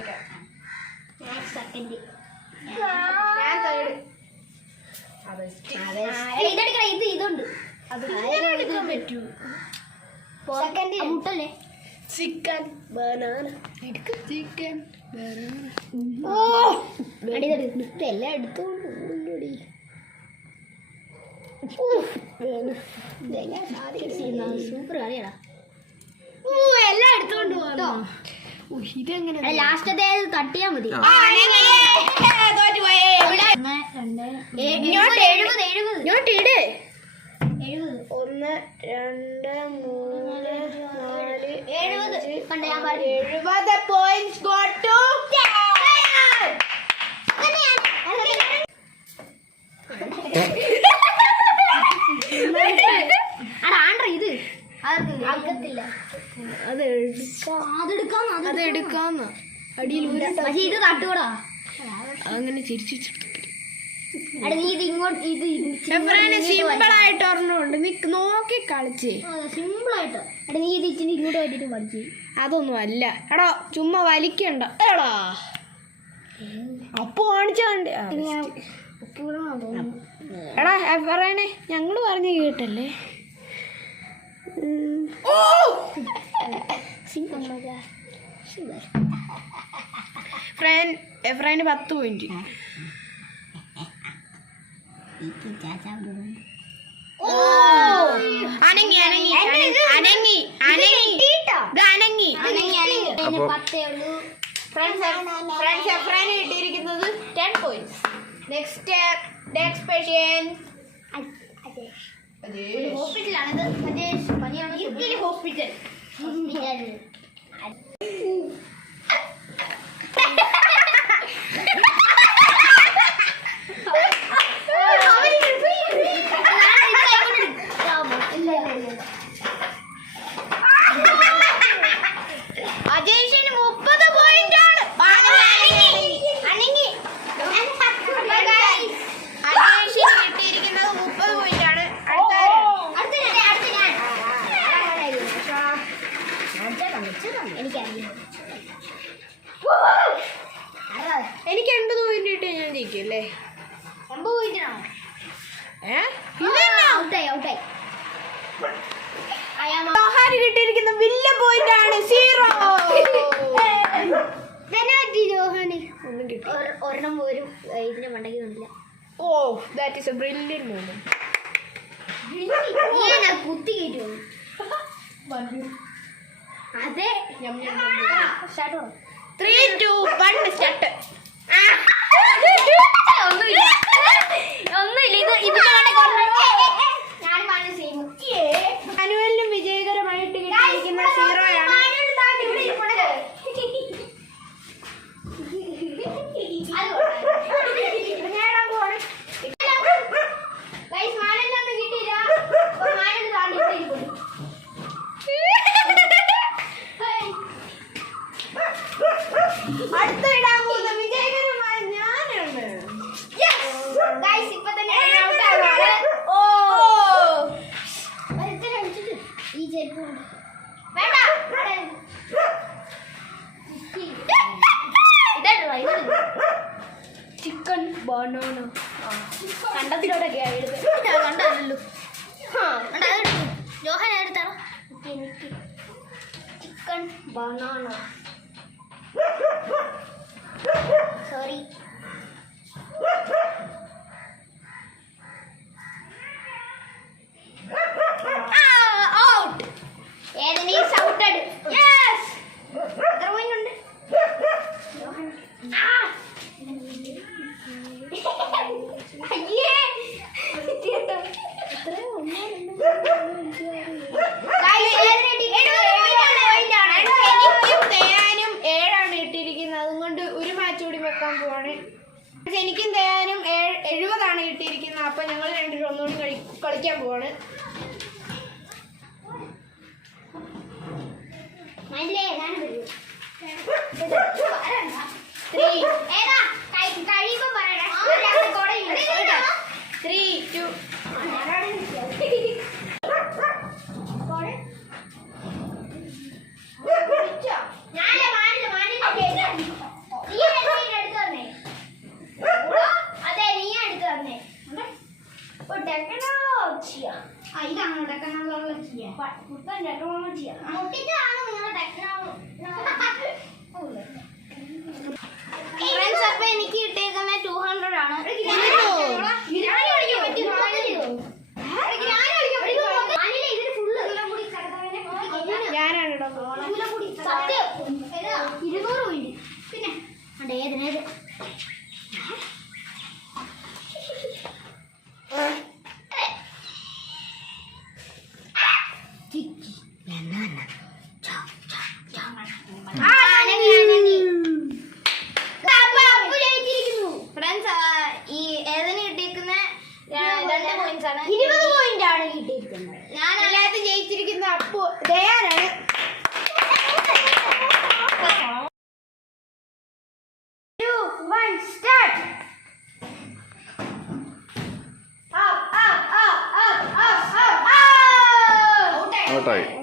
കൊടുത്തേക്കാം ഞാൻ സെക്കൻഡ് ഞാൻ തേർഡ് ഇതെടുക്കണം ഇത് ഇതുണ്ട് എടുക്കാൻ പറ്റൂ സെക്കൻഡ് മുട്ടല്ലേ ചിക്കൻ ബനാന ചിക്കൻ ഓ അടി എടുത്ത് എല്ലാം എടുത്തോണ്ട് പോകണ്ടോടി സൂപ്പർ അറിയടാ ഓ എല്ലാം എടുത്തോണ്ട് പോകാം ഇതെങ്ങനെ ലാസ്റ്റത്തെ തട്ടിയാ മതി. ഒന്ന് രണ്ട് മൂന്ന്. നാല് എഴുപത് എഴുപത് പോയിന്റ്സ് അത് എടുക്കാന്ന്. അടിയിൽ ഇത് തട്ടൂടാ അങ്ങനെ ചിരിച്ചു സിമ്പിൾ ആയിട്ട് ഒരെണ്ണമുണ്ട് നീ നോക്കി കളിച്ചേ. സിമ്പിൾ ആയിട്ട്. നീ ഇത് ഇച്ചിരി ഇങ്ങോട്ട് വേണ്ടിട്ട് പഠിച്ചു അതൊന്നും അല്ല. എടോ ചുമ്മാ വലിക്കണ്ട. എടാ. അപ്പൊ കാണിച്ചോണ്ട് എടാ പറയണേ. ഞങ്ങൾ പറഞ്ഞു കേട്ടല്ലേ? ഓ! ഉം. ഫ്രണ്ട് എഫ്രൈന് പത്ത് പോയിന്റ് അനങ്ങി അനങ്ങി അനങ്ങി അനങ്ങി അനങ്ങി. ഫ്രണ്ട്സ് എഫ്രൈന് കിട്ടിയിരിക്കുന്നത് ten points next next patient ഹോസ്പിറ്റലാണ് ഹോസ്പിറ്റൽ ഹോസ്പിറ്റൽ 嗯。കിട്ടിയ ഞാൻ ജയിക്കും അല്ലേ ആഹാരം കിട്ടിയിരിക്കുന്ന വില്ല പോയിന്റ് ആണ് സീറോ ഒന്നും കിട്ടി ഒരെണ്ണം പോരും ഇതിന്റെ മണ്ടയ്ക്ക് കണ്ടില്ല. ഓ that is a brilliant moment കുത്തി കയറ്റുമോ അതെ. Three two one start chicken banana ഞാൻ കണ്ടല്ലോ ജോഹൻ എടുത്താണോ എനിക്ക് ചിക്കൻ ബനാന സോറി തേയാനും ഏഴ് എഴുപതാണ് കിട്ടിയിരിക്കുന്നത് അപ്പൊ ഞങ്ങൾ രണ്ടുപേരും ഒന്നുകൂടി കളി- കളിക്കാൻ പോവാണ് ത്രീ ത്രീ ও ടെക്നോളജിയാ. ആ ഇതാണ് ടെക്നോളജി കുത്തൻ ടെക്നോളജിയാ. കുട്ടിക്കാണ് നിങ്ങളെ ടെക്നോളജി ഫ്രണ്ട്സ് അപ്പൊ എനിക്ക് കിട്ടിയേക്കുന്ന ടു ഹൺഡ്രഡ് ആണ്. രണ്ട് പോയിന്റ്സ് ആണ്. ഇരുപത് പോയിന്റ് ആണ് കിട്ടിയിരിക്കുന്നത്. ഞാൻ അല്ലാതെ ജയിച്ചിരിക്കുന്ന അപ്പു ദയാനാണ്. ഔട്ടായി